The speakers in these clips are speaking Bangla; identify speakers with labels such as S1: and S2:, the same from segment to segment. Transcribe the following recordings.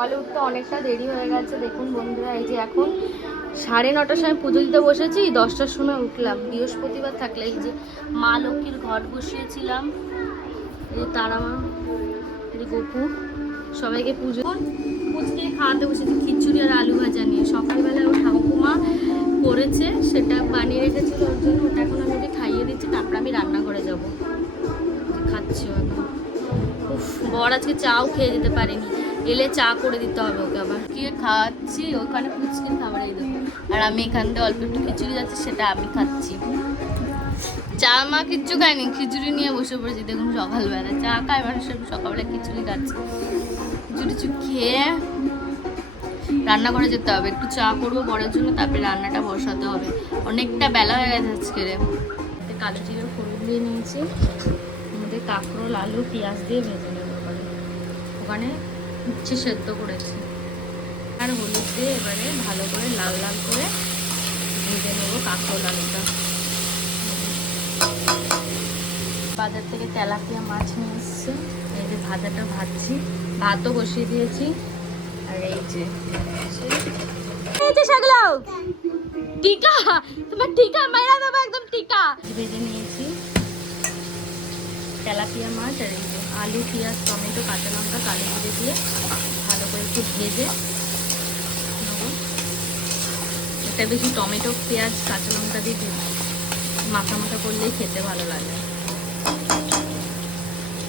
S1: সকালে উঠতে অনেকটা দেরি হয়ে গেছে। দেখুন বন্ধুরা, এই যে এখন সাড়ে নটার সময় পুজো দিতে বসেছি, দশটার সময় উঠলাম। বৃহস্পতিবার থাকলে এই যে মা লক্ষ্মীর ঘট বসিয়েছিলাম। এই তারা মা, এই গপু, সবাইকে পুজো পুজো খাওয়াতে বসেছি, খিচুড়ি আর আলু ভাজা নিয়ে। সকালবেলায় ও ঠাকুমা করেছে, সেটা বানিয়ে রেখেছিল ওর জন্য। ওটা এখন আমি ওকে খাইয়ে দিচ্ছি, তারপর আমি রান্না করে যাব। খাচ্ছি ও এখন। উফ, বর আজকে চাও খেয়ে যেতে পারেনি। এলে চা করে দিতে হবে ওকে আবার। কি খাওয়াচ্ছি ওখানে পুচকির খাবার এই দেবো আর আমি এখান থেকে অল্প একটু খিচুড়ি যাচ্ছে, সেটা আমি খাচ্ছি। চা মা কিচ্ছু খায়নি, খিচুড়ি নিয়ে বসে পড়েছি। দেখুন সকালবেলা চা খায় মানুষ সকালবেলা খিচুড়ি খাচ্ছে। খিচুড়ি চুপ খেয়ে রান্না করে যেতে হবে। একটু চা করব বড়ের জন্য, তারপরে রান্নাটা বসাতে হবে। অনেকটা বেলা হয়ে গেছে আজকে রে। কালো জিরে হলুদ দিয়ে নিয়েছি। আমাদের কাঁকরোল, আলু, পেঁয়াজ দিয়ে ভেজে নেব। এবারে ওখানে উচ্ছে সেদ্ধ করেছি। আর হলুদ দিয়ে এবারে ভালো করে লাল লাল করে ভেজে নেব কাঁকরোল আলুটা। বাজার থেকে তেলাপিয়া মাছ নিয়ে এসছে। এই যে ভাজাটা ভাজছি। ভাতও বসিয়ে দিয়েছি। আর এই যে টিকা! তোমার টিকা দেবো একদম টিকা। ভেজে নিয়েছি। তেলাপিয়া মাছ আর এই যে আলু, পেঁয়াজ, টমেটো, কাঁচা লঙ্কা, কালো জিরে দিয়ে ভালো করে একটু ভেজে নেব। এটা বেশি টমেটো, পেঁয়াজ, কাঁচা লঙ্কা দিয়ে মাখা মাখা করলেই খেতে ভালো লাগে।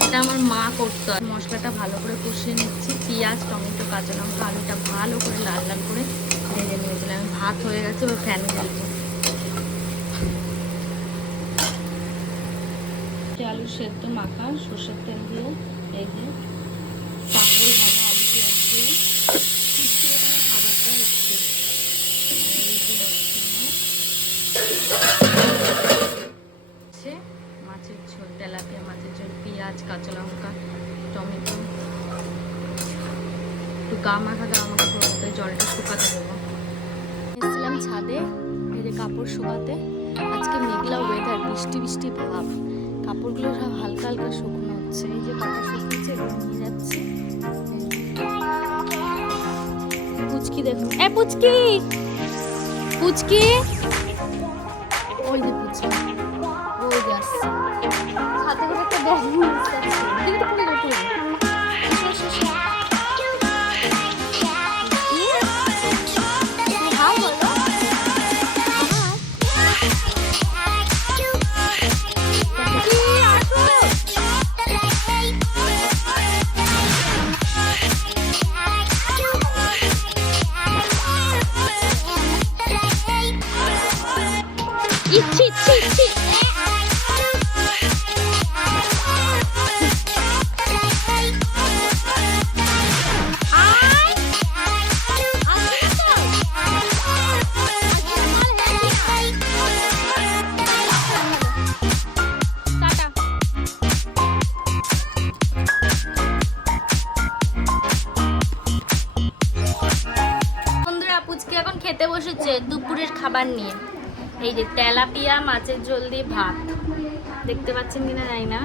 S1: এটা আমার মা করতো। আর মশলাটা ভালো করে কষিয়ে নিচ্ছি। পেঁয়াজ, টমেটো, কাঁচা লঙ্কা, আলুটা ভালো করে লাল লাল করে ভেজে নিয়েছিলাম। ভাত হয়ে গেছে, ওর ফ্যান জ্বলছে আলু সেদ্ধ মাখা, সর্ষের তেল দিয়ে, এই যে ভাজা, আলু পেঁয়াজ দিয়ে। খাবারটা হচ্ছে হচ্ছে মাছের ঝোল, তেলাপিয়া মাছের ঝোল, পেঁয়াজ, কাঁচা লঙ্কা, টমেটো। একটু গা মাখা গা মাখা করব, তাই জলটা শুকাতে দেবো। এসেছিলাম ছাদে, এই যে কাপড় শুকাতে। আজকে মেঘলা ওয়েদার বৃষ্টি বৃষ্টি, ভাব। কাপড়গুলো সব হালকা হালকা শুকনো হচ্ছে। এই যে পাতা শুকিয়েছে নিয়ে যাচ্ছে। পুচকি দেখো। এ পুচকি! পুচকি! ওই যে পুচকি। ওই যে আসছে। হাতে করে একটা ব্যাগ খাবার নিয়ে। এই যে তেলাপিয়া, মাছের ঝোল দিয়ে ভাত। দেখতে পাচ্ছেন কিনা জানি না।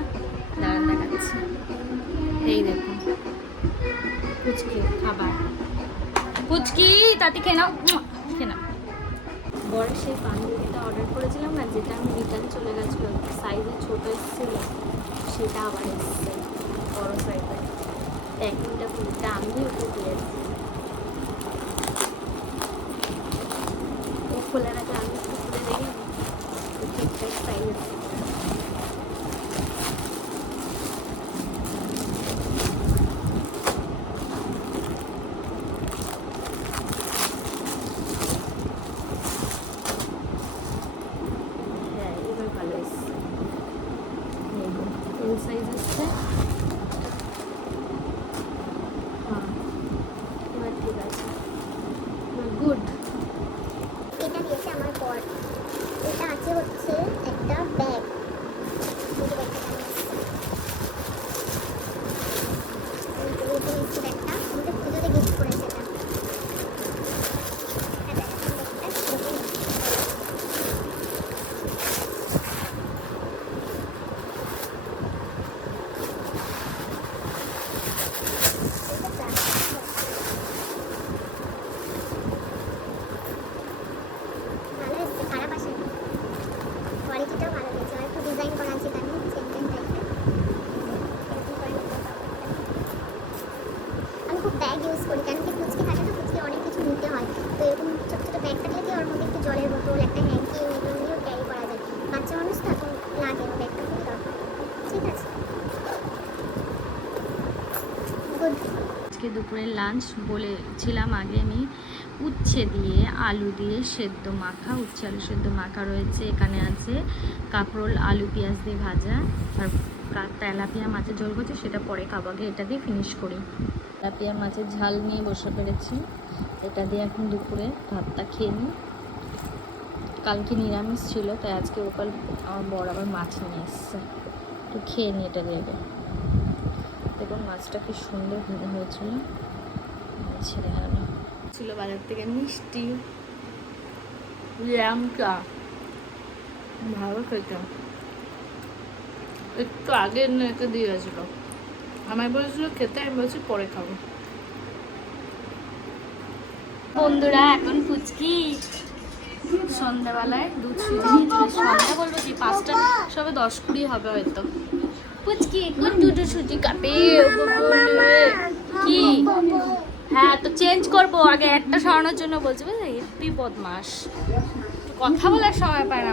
S1: দাঁড়ান, দেখাচ্ছি। এই দেখুন, পুচকি খাবার। পুচকি, তাতে খেয়ে নাও। খেয়ে বড় সেই পাঞ্জাবিটা অর্ডার করেছিলাম না, যেটা আমি রিটার্ন চলে গেছিল। সাইজে ছোট এসেছিল, সেটা আবার এসেছে। বড় সাইজের প্যাকিংটা পুরোটা আমি ওকে দিয়েছি fulana
S2: ব্যাগ ইউজ করি। কেন কি ফুচকি থাকে তো ফুচকি অনেক কিছু নিতে হয়। তো এরকম ছোট ছোট ব্যাগ থাকলে কি ওর মধ্যে একটু জলের বোতল, একটা হ্যাঙ্কি এগুলো নিয়েও ক্যারি করা যায়। বাচ্চা মানুষ তো এখন লাগে ব্যাগটা খুবই দরকার। ঠিক আছে।
S1: আজকে দুপুরের লাঞ্চ বলেছিলাম আগে আমি, উচ্ছে দিয়ে আলু দিয়ে সেদ্ধ মাখা, উচ্ছে আলু সেদ্ধ মাখা রয়েছে, এখানে আছে কাপরোল আলু, পেঁয়াজ দিয়ে ভাজা, আর তেলাপিয়া মাছের ঝোল করছে, সেটা পরে খাব, আগে এটা দিয়ে ফিনিশ করি। তেলাপিয়া মাছের ঝাল নিয়ে বসে পেরেছি। এটা দিয়ে এখন দুপুরে ভাতটা খেয়ে নিই। কালকে নিরামিষ ছিল, তাই আজকে ওকাল আমার বড় আবার মাছ নিয়ে এসছে। একটু খেয়ে নিই এটা দিয়ে দেখুন মাছটা কি সুন্দর ভেজে হয়েছিল। ছেড়ে গেল ছিল বাজার থেকে মিষ্টি ল্যামটা ভালো খেতে একটু আগে একে দিয়ে গেছিল। আমায় বলেছিল খেতে আমি বলছি পরে খাব। বন্ধুরা এখন ফুচকি সন্ধ্যাবেলায় দুধ সুজি সন্ধ্যা বলব কি পাঁচটা সবে দশ কুড়ি হবে হয়তো। পুচকি এখন দুটো সুজি কাপে কি? হ্যাঁ তো চেঞ্জ করব। আগে একটা সরানোর জন্য বলছি বুঝলি? তুই বদমাস। কথা বলার সময় পায় না।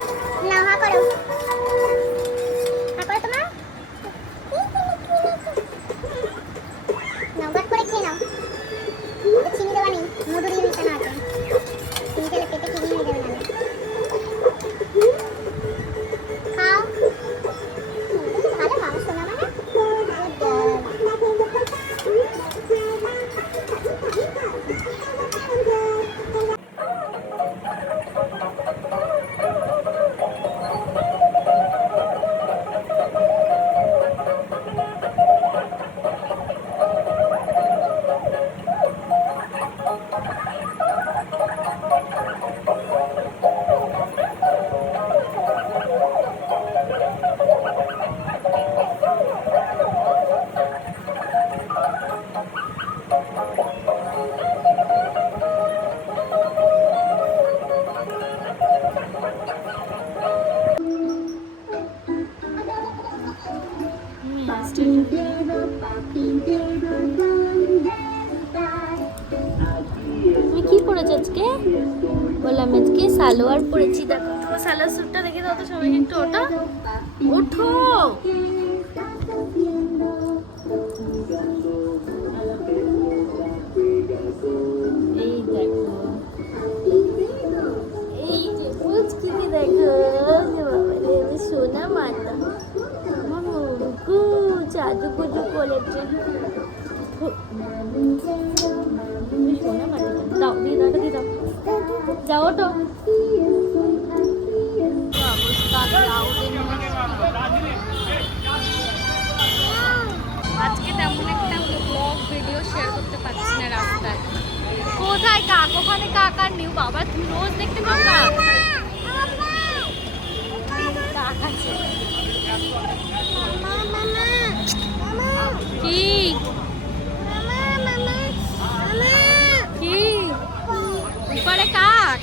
S1: সালোয়ার পরেছি দেখো। তোমার সালোয়ার স্যুটটা দেখে দাও তো সবাইকে একটু, ওটা? ওঠো! এই দেখো। এই যে সোনা মাতা। আমার মুরগু জাদু গুজু তুমি সোনা মাতা দাও দিয়ে দাও দিয়ে দাও যাও তো আজকে তেমন একটা ব্লগ ভিডিও শেয়ার করতে পারছি না রাস্তায় কোথায় কাক? ওখানে কাক আর নিউ? বাবা, তুমি রোজ দেখতে পাও কাক কাক আছে কি কি উপরে কাক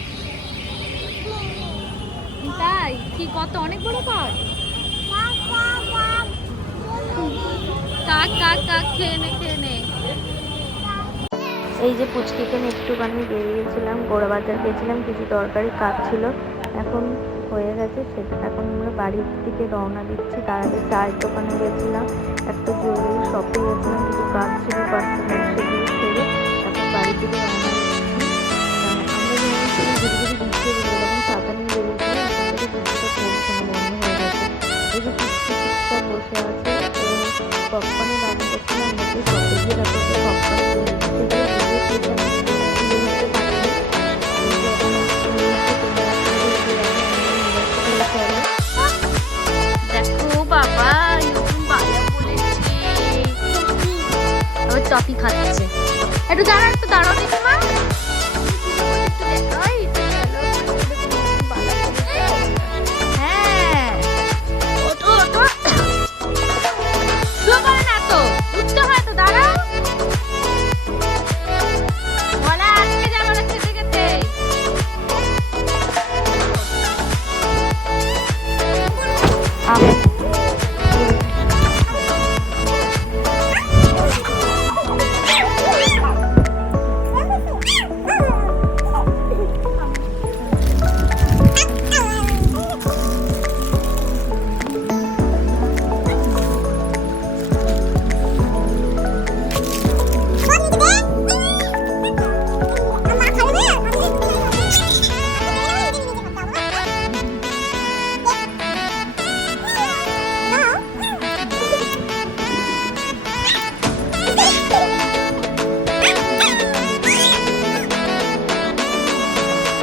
S1: তাই কি কত অনেক বড় কাক কাক কাক কাক খেয়ে নে এই যে পুচকিকে নিয়ে একটুখানি বেরিয়েছিলাম, গোড়া বাজার গেছিলাম, কিছু দরকারি কাজ ছিল, এখন হয়ে গেছে সেটা এখন আমরা বাড়ির দিকে রওনা দিচ্ছি, তার আগে চায়ের দোকানে গেছিলাম, একটা জরুরি শপে গেছিলাম, কিছু কাজ ছিল পার্সোনাল সেগুলো এখন বাড়ির দিকে রওনা দিচ্ছি। আমরা টপি খাচ্ছে। একটু দাঁড়া একটু দাঁড়াও দেখি মা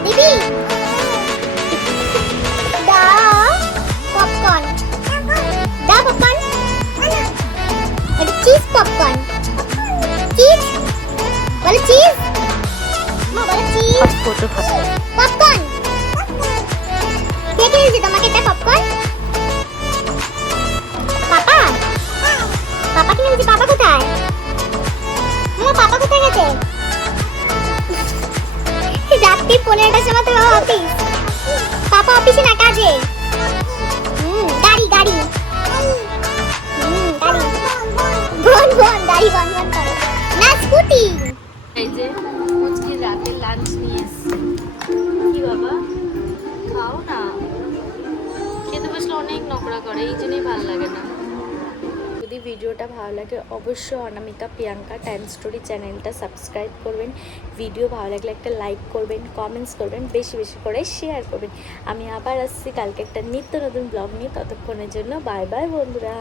S1: দিবি? দাও পপকর্ন দাও পপকর্ন এটা চিজ পপকর্ন চিজ বলে চিজ মা বলে চিজ
S2: পপকর্ন কে কে দিয়েছে তোমাকে এটা পপকর্ন
S1: নোংরা করে, এই জন্যই ভালো লাগে না। যদি ভিডিওটা ভালো লাগে, অবশ্যই অনামিকা প্রিয়াঙ্কা টাইম স্টোরি চ্যানেলটা সাবস্ক্রাইব করবেন। ভিডিও ভালো লাগলে একটা লাইক করবেন কমেন্টস করবেন, বেশি বেশি করে শেয়ার করবেন। আমি আবার আসছি কালকে একটা নিত্য নতুন ব্লগ নিয়ে। ততক্ষণের জন্য বাই বাই বন্ধুরা।